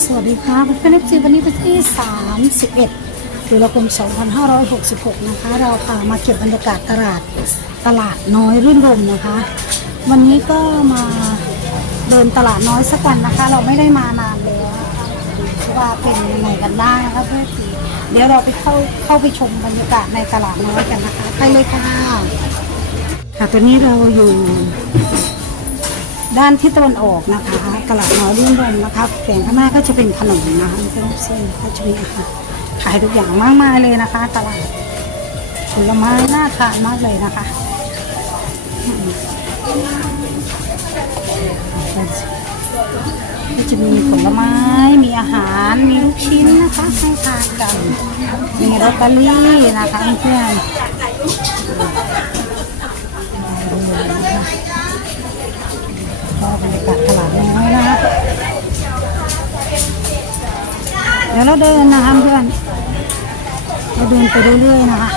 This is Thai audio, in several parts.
สวัสดีค่ะเพื่อนๆจีวันนี้เป็นที่ 31ตุลาคม 2566 นะคะ เราพามาเก็บบรรยากาศตลาดตลาดน้อยรื่นรมนะคะ วันนี้ก็มาเดินตลาดน้อยสักวันนะคะ เราไม่ได้มานานแล้วว่าเป็นยังไงกันบ้างนะคะเพื่อนๆเดี๋ยวเราไปเข้าเข้าไปชมบรรยากาศในตลาดน้อยกันนะคะ ไปเลยค่ะค่ะตอนนี้เราอยู่ ด้านทิศตะวันออกนะคะตลาดน้อยรื่นรมนะคะแผงข้างหน้าก็จะเป็นขนมนะคะเพื่อนๆซึ่งก็จะมีอาหารขายทุกอย่างมากมายเลยนะคะ ตลาดผลไม้น่าทานมากเลยนะคะก็จะมีผลไม้ มีอาหาร มีลูกชิ้นนะคะให้ทานกัน มีลอตเตอรี่นะคะเพื่อนากตลาดน้อยนะคะเดี๋ยวเราเดินนะคะเพื่อน เราเดินไปเรื่อยๆนะคะ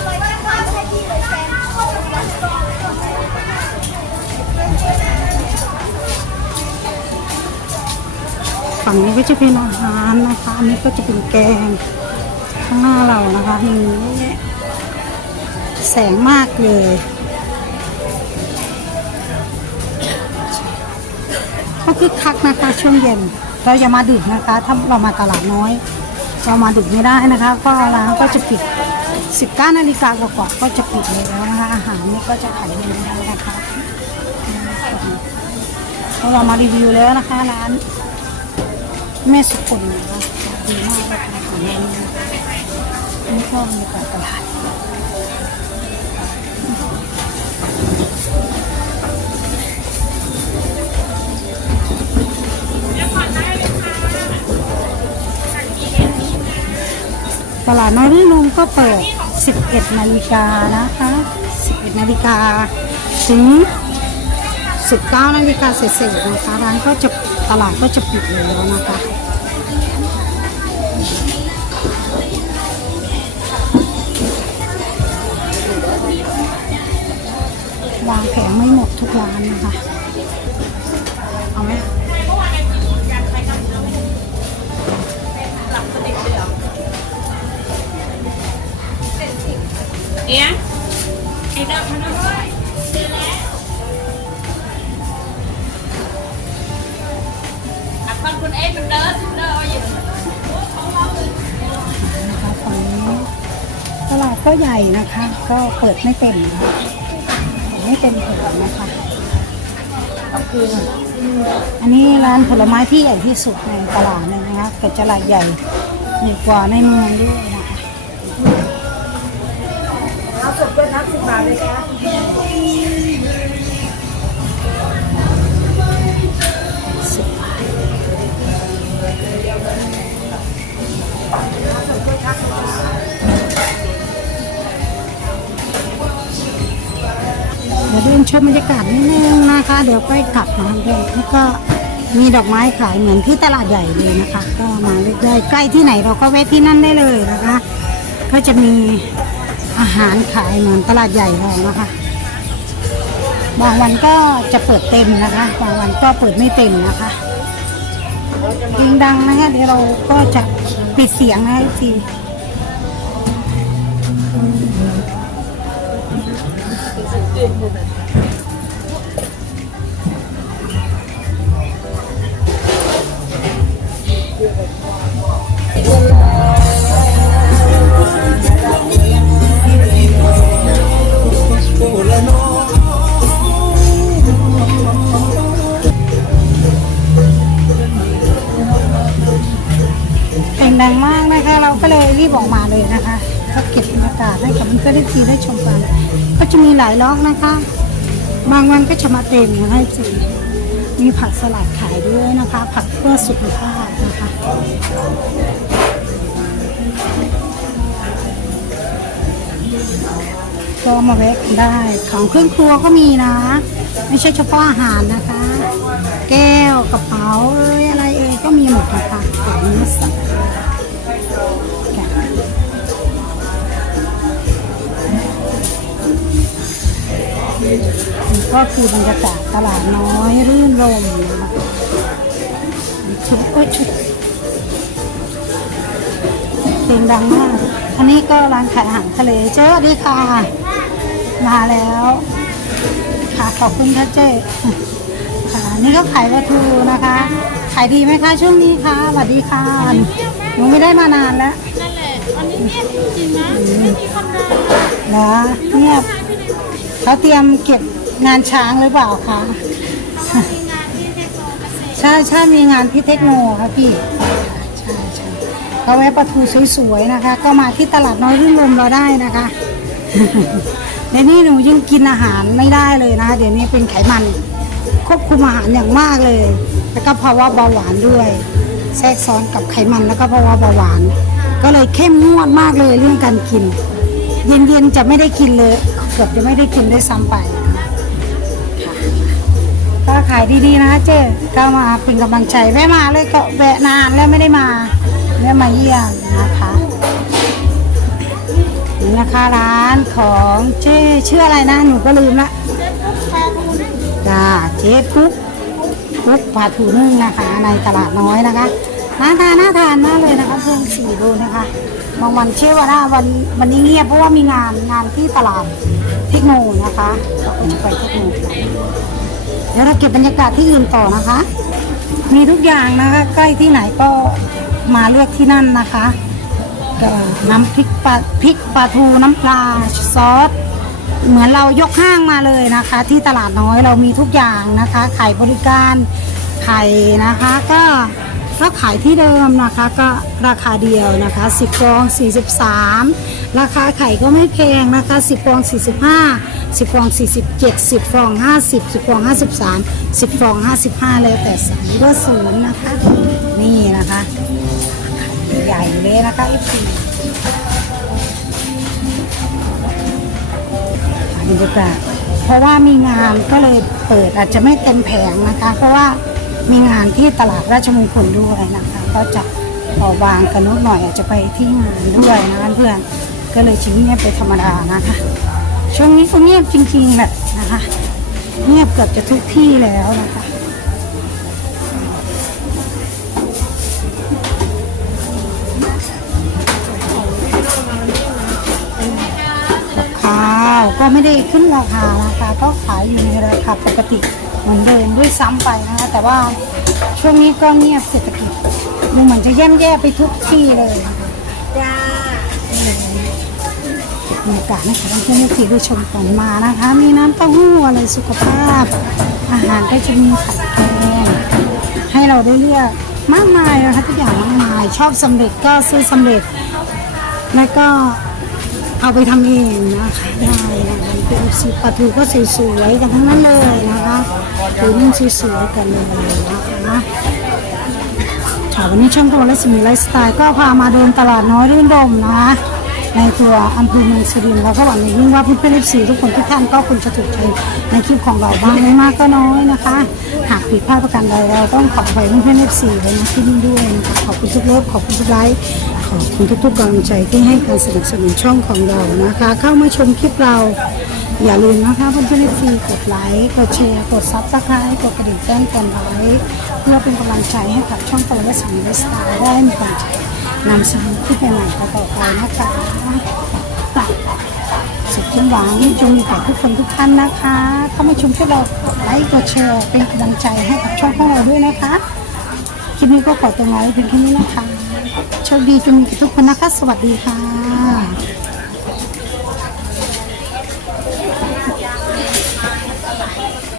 ฝั่งนี้ก็จะเป็นอาหารนะคะ อันนี้ก็จะเป็นแกงข้างหน้าเรานะคะนี่แสงมากเลย คือคักนะคะช่วงเย็น เราอย่ามาดึกนะคะ ถ้าเรามาตลาดน้อย เรามาดึกไม่ได้นะคะ ก็ร้านก็จะปิด 19นาฬิกากว่าๆก็จะปิดแล้วนะคะอาหารนี่ก็จะขายดีแล้วนะคะเราเรามารีวิวแล้วนะคะร้านแม่สุคนนะคะดีมากเลยค่ะของแม่นี่นี่ก็บรรยากาศตลาด ตลาดน้อยลุงก็เปิด 11 นาฬิกานะคะ 11 นาฬิกาถึง 19 นาฬิกาเสร็จๆนะคะร้านก็จะตลาดก็จะปิดแล้วนะคะ เอ๊ะไอ้ดิมมันด้วยซื้อแล้วอะคนคุณเอ๊ะมันเดินเดินเอาอยู่นะคะฝั่งนี้ตลาดก็ใหญ่นะคะ ก็เปิดไม่เต็มนะคะไม่เต็มเปิดนะคะก็คืออันนี้ร้านผลไม้ที่ใหญ่ที่สุดในตลาดเลยนะคะเกิดตลาดใหญ่ใหญ่กว่าในเมืองด้วย บาทเลยครับสิบบาทเดี๋ยวเดินชมบรรยากาศนิดนึงนะคะ เดี๋ยวไปกลับมาเพื่อนแล้วก็มีดอกไม้ขายเหมือนที่ตลาดใหญ่เลยนะคะ ก็มาได้ใกล้ที่ไหนเราก็แวะที่นั่นได้เลยนะคะ ก็จะมี อาหารขายเหมือนตลาดใหญ่เลยนะคะบางวันก็จะเปิดเต็มนะคะ บางวันก็เปิดไม่เต็มนะคะเพลงดังนะคะเดี๋ยวเราก็จะปิดเสียงนะทีเรีบออกมาเลยนะคะก็เก็บบรรยากาศให้กับเพื่อนได้ทีได้ชมกัน ก็จะมีหลายล็อกนะคะ บางวันก็จะมาเต็มให้จีมีผักสลัดขายด้วยนะคะ ผักเพื่อสุขภาพนะคะก็มาแวะกันได้ ของเครื่องครัวก็มีนะ ไม่ใช่เฉพาะอาหารนะคะ แก้วกระเป๋าเอ้ยอะไรเอ้ยก็มีหมดนะคะของเนื้อสัตว์ ก็คือบรรยากาศตลาดน้อยรื่นรมนะคะชุดก็ชุดเพลงดังมาก อันนี้ก็ร้านขายอาหารทะเลเจ๊สวัสดีค่ะ มาแล้ว ค่ะขอบคุณค่ะเจ๊ค่ะนี่ก็ขายปลาทูนะคะ ขายดีไหมคะช่วงนี้คะสวัสดีค่ะหนูไม่ได้มานานแล้วนั่นแหละวันนี้เงียบจริงๆนะไม่มีคนเดินเหรอเงียบ เขาเตรียมเก็บงานช้างหรือเปล่าคะมีงานที่เทคโนเกษตรใช่ใช่มีงานที่เทคโนค่ะพี่ใช่ใช่เขาแวะปลาทูสวยๆนะคะ ก็มาที่ตลาดน้อยรื่นรมเราได้นะคะเดี๋ยวนี้หนูยังกินอาหารไม่ได้เลยนะคะเดี๋ยวนี้เป็นไขมันควบคุมอาหารอย่างมากเลย แล้วก็ภาวะเบาหวานด้วย แทรกซ้อนกับไขมันแล้วก็ภาวะเบาหวาน ก็เลยเข้มงวดมากเลยเรื่องการกิน เย็นๆจะไม่ได้กินเลย เกือบจะไม่ได้กินด้วยซ้ำไปก็ขายดีๆนะเจ๊ก็มาเป็นกำลังใจแวะมาเลยก็แวะนานแล้วไม่ได้มาแวะมาเยี่ยมนะคะนี่นะคะร้านของเจ๊ชื่ออะไรนะหนูก็ลืมละจ้าเจ๊ปุ๊กปุ๊กปลาทูนึ่งนะคะ ในตลาดน้อยนะคะน่าทานน่าทานมากเลยนะคะเพื่อนสี่ดูนะคะ บางวันเชื่อว่าหน้าวันวันนี้เงียบเพราะว่ามีงานงานที่ตลาดเทคโนนะคะเราก็จะไปเทคโนกันเดี๋ยวเราเก็บบรรยากาศที่อื่นต่อนะคะ มีทุกอย่างนะคะ ใกล้ที่ไหนก็มาเลือกที่นั่นนะคะก็น้ำพริกปลาพริกปลาทูน้ำปลาซอสเหมือนเรายกห้างมาเลยนะคะ ที่ตลาดน้อยเรามีทุกอย่างนะคะขายบริการไข่นะคะก็ ก็ขายที่เดิมนะคะก็ราคาเดียวนะคะ 10ฟอง 43 ราคาไข่ก็ไม่แพงนะคะ 10ฟอง 45 10ฟอง 47 10ฟอง 50 10ฟอง 53 10ฟอง 55 แล้วแต่สายก็ศูนย์นะคะ นี่นะคะใหญ่เลยนะคะ F4 บรรยากาศเพราะว่ามีงานก็เลยเปิดอาจจะไม่เต็มแผงนะคะ เพราะว่า มีงานที่ตลาดราชมงคลด้วยนะคะ ก็จะขอวางกันนิดหน่อยอาจจะไปที่งานด้วยนะเพื่อนก็เลยชิ้นเงียบไปธรรมดานะคะ ช่วงนี้ก็เงียบจริงๆแหละนะคะ เงียบเกือบจะทุกที่แล้วนะคะข้าวก็ไม่ได้ขึ้นราคานะคะ ก็ขายอยู่ในราคาปกติ เหมือนเดิมด้วยซ้ำไปนะคะแต่ว่าช่วงนี้ก็เงียบเศรษฐกิจดูเหมือนจะแย่มแย่ไปทุกที่เลยจ้าบรรยากาศนะคะท่านเพื่อนที่ได้ชมก่อนมานะคะ มีน้ำเต้าหู้อะไรสุขภาพ อาหารก็จะมีไข่แกงให้เราได้เลือกมากมายนะคะทุกอย่างมากมายชอบสำเร็จก็ซื้อสำเร็จแล้วก็ เอาไปทำเองนะคะได้นะคะเป็นสีปลาทูก็สวยๆกันทั้งนั้นเลยนะคะคือนิ่งสวยๆกันเลยนะคะค่ะวันนี้ช่างตัวและสมีไลฟ์สไตล์ก็พามาเดินตลาดน้อยรื่นรมนะคะในตัวอำเภอเมืองสุรินทร์แล้วก็หวังอย่างยิ่งว่าเพื่อนๆสีทุกคนทุกท่านก็คงจะถูกใจในคลิปของเราบ้างไม่มากก็น้อยนะคะ หากผิดพลาดประการใดเราต้องขออภัยเพื่อนๆเอฟซีไว้ณที่นี่ด้วยนะคะขอบคุณทุกเลิฟขอบคุณทุกไลค์ ขอบคุณทุกๆกำลังใจที่ให้การสนับสนุนช่องของเรานะคะ เข้ามาชมคลิปเรา อย่าลืมนะคะเพื่อนๆทีกดไลค์กดแชร์กดซับสไครต์กดกระดิ่งแจ้งเตือนไว้เพื่อเป็นกำลังใจให้กับช่องตลาดสังเวสตาร์ได้มีการนำเสนอคลิปใหม่ๆต่อไปนะคะสุดที่หวังจงมีแต่ทุกคนทุกท่านนะคะ เข้ามาชมคลิปเรากดไลค์กดแชร์เป็นกำลังใจให้กับช่องของเราด้วยนะคะคลิปนี้ก็ขอตัวไว้เพียงแค่นี้นะคะ โชคดีจงมีทุกคนนะคะ สวัสดีค่ะ